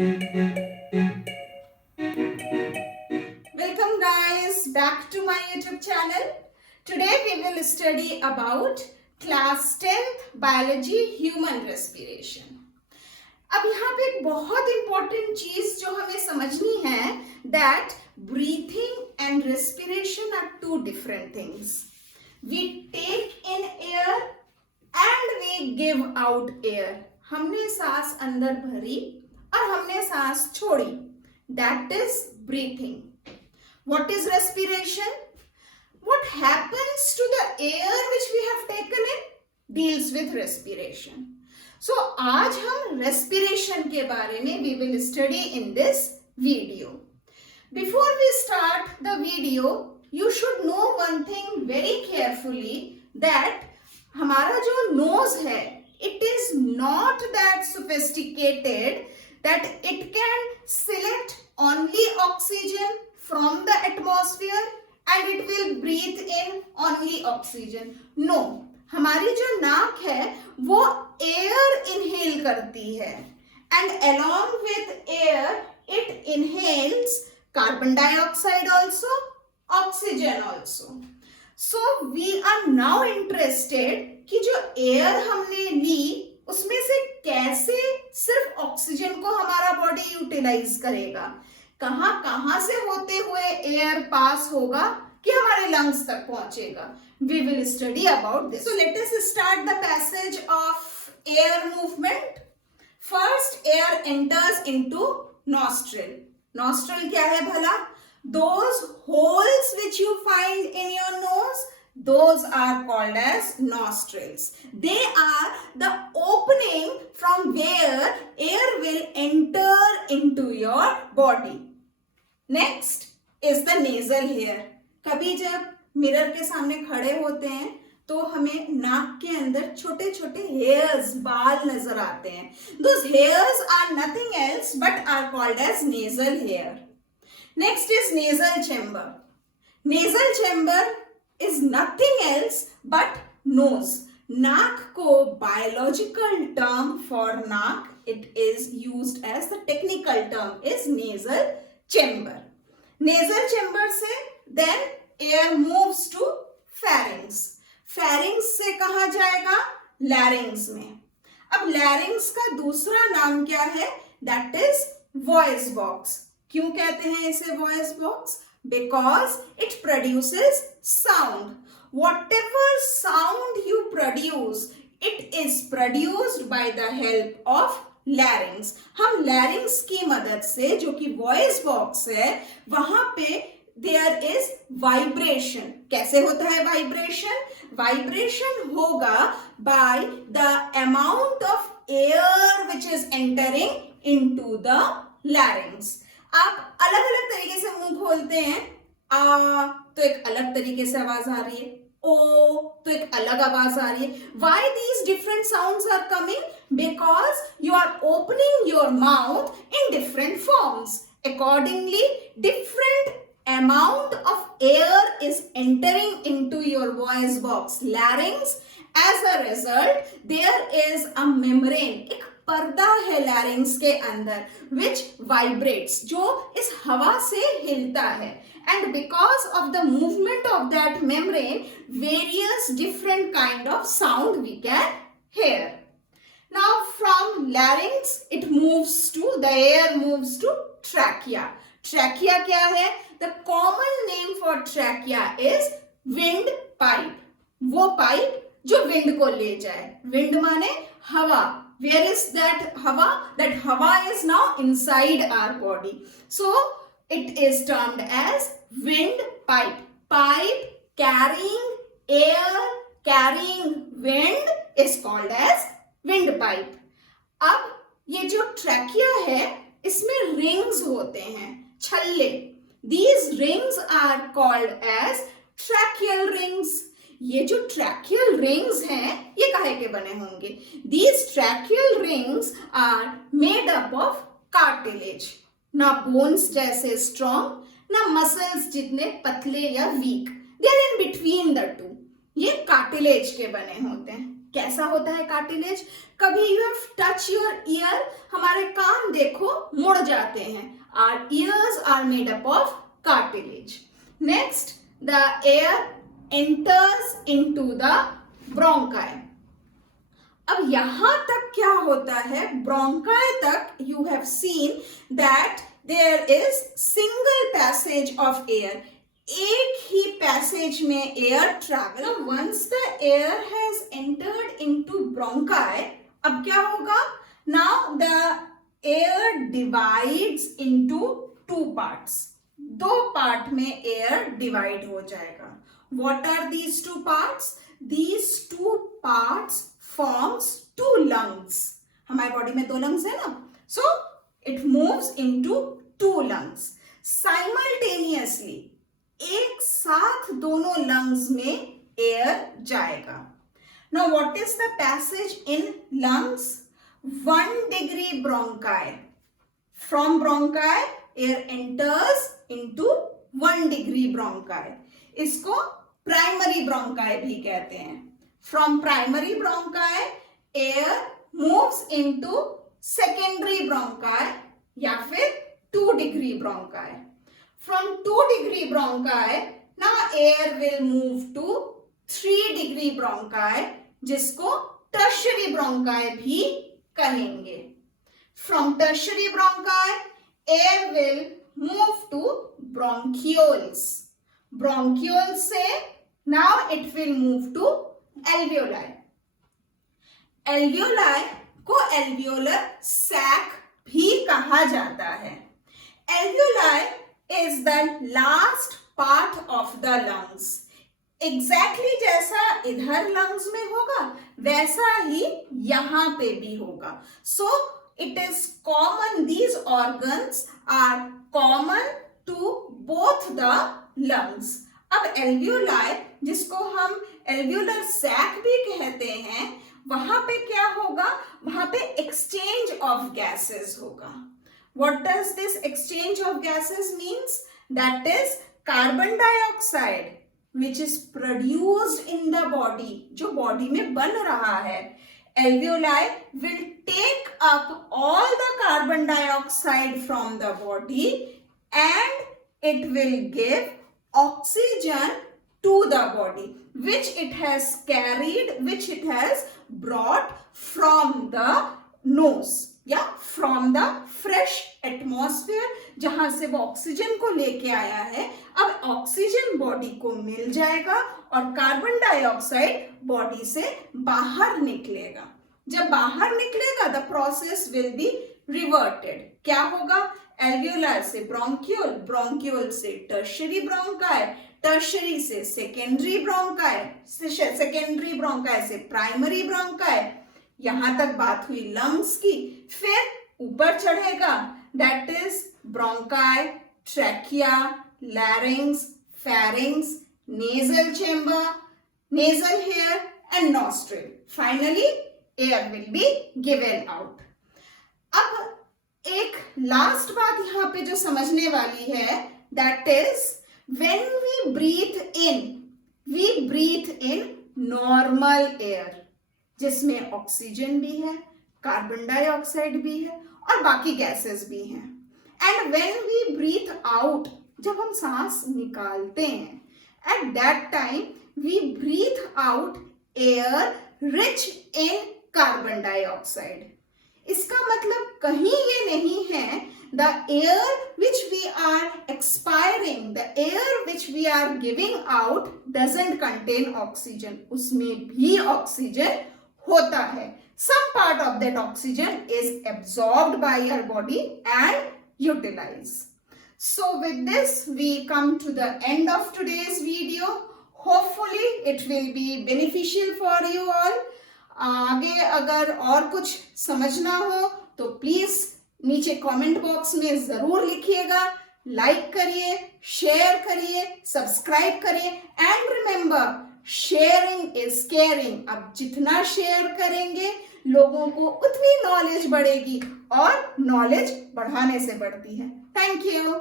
Welcome guys back to my YouTube channel. Today we will study about class 10th biology human respiration. अब यहाँ पे एक बहुत important चीज जो हमें समझनी है that breathing and respiration are two different things. We take in air and we give out air. हमने सांस अंदर भरी और हमने सांस छोड़ी. That is breathing. What is respiration? What happens to the air which we have taken in? Deals with respiration. So आज हम respiration के बारे में we will study in this video. Before we start the video, you should know one thing very carefully that हमारा जो nose है, it is not that sophisticated that it can select only oxygen from the atmosphere and it will breathe in only oxygen. No, हमारी जो नाक है वो air inhale करती है and along with air it inhales carbon dioxide also, oxygen also. So we are now interested कि जो air हमने ली उसमें से कैसे सिर्फ ऑक्सीजन को हमारा बॉडी यूटिलाइज करेगा, कहां कहां से होते हुए एयर पास होगा कि हमारे लंग्स तक पहुंचेगा. We will study about this. So let us start the passage of air movement. First air enters into nostril. Nostril क्या है भला? Those holes which you find in your nose, those are called as nostrils. They are the opening from where air will enter into your body. Next is the nasal hair. कभी जब mirror के सामने खड़े होते हैं तो हमें नाक के अंदर छोटे छोटे hairs, बाल नजर आते हैं. Those hairs are nothing else but are called as nasal hair. Next is nasal chamber. Nasal chamber is nothing else but nose. नाक को biological term for नाक, it is used as the technical term is nasal chamber. Nasal chamber से then air moves to pharynx. pharynx से कहाँ जाएगा? larynx में. अब larynx का दूसरा नाम क्या है? that is voice box. क्यों कहते हैं इसे voice box? Because it produces sound. Whatever sound you produce, it is produced by the help of larynx. हम larynx की मदद से, जो कि voice box है, वहां पे there is vibration. कैसे होता है vibration? Vibration होगा by the amount of air which is entering into the larynx. आप अलग अलग तरीके से मुंह खोलते हैं. आ तो एक अलग तरीके से आवाज आ रही है, ओ तो एक अलग आवाज आ रही है. Why these different sounds are coming? Because you are opening your mouth in different forms. Accordingly, different amount of air is entering into your voice box, larynx. As a result, there is a membrane. एक पर्दा है larynx के अंदर which vibrates, जो इस हवा से हिलता है. And because of the movement of that membrane, various different kind of sound we can hear. Now from larynx it moves to, the air moves to trachea. Trachea क्या है? The common name for trachea is windpipe. वो pipe जो wind को ले जाए. Wind माने हवा. Where is that hava? That hava is now inside our body. So it is termed as windpipe. Pipe carrying air, carrying wind is called as windpipe. अब ये जो trachea है इसमें rings होते हैं, छल्ले. These rings are called as tracheal rings. ये जो ट्रैकियल रिंग्स हैं ये काहे के बने होंगे? These tracheal rings are made up of cartilage. ना बोन्स जैसे स्ट्रॉन्ग, ना मसल्स जितने पतले या weak. They are in between the two. ये कार्टिलेज के बने होते हैं. कैसा होता है कार्टिलेज? कभी you have touch your ear, हमारे कान देखो मुड़ जाते हैं. Our ears are made up of cartilage. Next, the air enters into the bronchi. अब यहां तक क्या होता है, ब्रोंकाई तक you have seen that there is single passage of air. एक ही पैसेज में air travel. Once the air has entered into bronchi, अब क्या होगा? Now the air divides into two parts. दो पार्ट में एयर डिवाइड हो जाएगा. What are these two parts? These two parts forms two lungs. हमारे body में दो लंग्स है ना, so it moves into two lungs. Simultaneously एक साथ दोनों लंग्स में एयर जाएगा. Now what is the passage in lungs? 1 degree bronchi. From bronchi air enters into 1 degree bronchi. इसको प्राइमरी ब्रोंकाई भी कहते हैं. From primary bronchi air moves into secondary bronchi या फिर 2 degree bronchi. From 2 degree bronchi, now air will move to 3 degree bronchi, जिसको tertiary bronchi भी कहेंगे. From tertiary bronchi, air will move to bronchioles. Bronchioles से now it will move to alveoli. Alveoli को alveolar sac भी कहा जाता है. Alveoli is the last part of the lungs. Exactly जैसा इधर lungs में होगा वैसा ही यहाँ पे भी होगा. So it is common, these organs are common to both the lungs. अब alveoli जिसको हम alveolar sac भी कहते हैं, वहां पे क्या होगा? वहां पे exchange of gases होगा. What does this exchange of gases means? That is carbon dioxide which is produced in the body, जो body में बन रहा है. Alveoli will take up all the carbon dioxide from the body and it will give oxygen to the body, which it has carried, which it has brought from the nose या from the fresh atmosphere, जहां से वो oxygen को लेके आया है. अब oxygen body को मिल जाएगा और कार्बन डाइऑक्साइड बॉडी से बाहर निकलेगा. जब बाहर निकलेगा the process will be reverted. क्या होगा? एल्वियोलार से ब्रोंकियोल, ब्रोंकियोल से टर्शियरी ब्रोंकाई, टर्शियरी से सेकेंडरी ब्रोंकाई, सेकेंडरी ब्रोंकाई से प्राइमरी ब्रोंकाई. यहां तक बात हुई लंग्स की. फिर ऊपर चढ़ेगा, that is bronchi, trachea, larynx, pharynx, nasal chamber, nasal hair and nostril. Finally air will be given out. अब एक लास्ट बात यहां पे जो समझने वाली है, that is when we breathe in normal air, जिसमें ऑक्सीजन भी है, कार्बन डाइऑक्साइड भी है और बाकी गैसेस भी हैं. And when we breathe out, जब हम सांस निकालते हैं, at that time we breathe out air rich in carbon dioxide. इसका मतलब कहीं ये नहीं है the air which we are expiring, the air which we are giving out doesn't contain oxygen. उसमें भी ऑक्सीजन होता है. Some part of that oxygen is absorbed by our body and utilized. So with this we come to the end of today's video. Hopefully it will be beneficial for you all. आगे अगर और कुछ समझना हो तो please नीचे comment box में जरूर लिखिएगा. लाइक करिए, शेयर करिए, सब्सक्राइब करिए and remember sharing is caring. अब जितना शेयर करेंगे लोगों को उतनी नॉलेज बढ़ेगी और नॉलेज बढ़ाने से बढ़ती है. Thank you.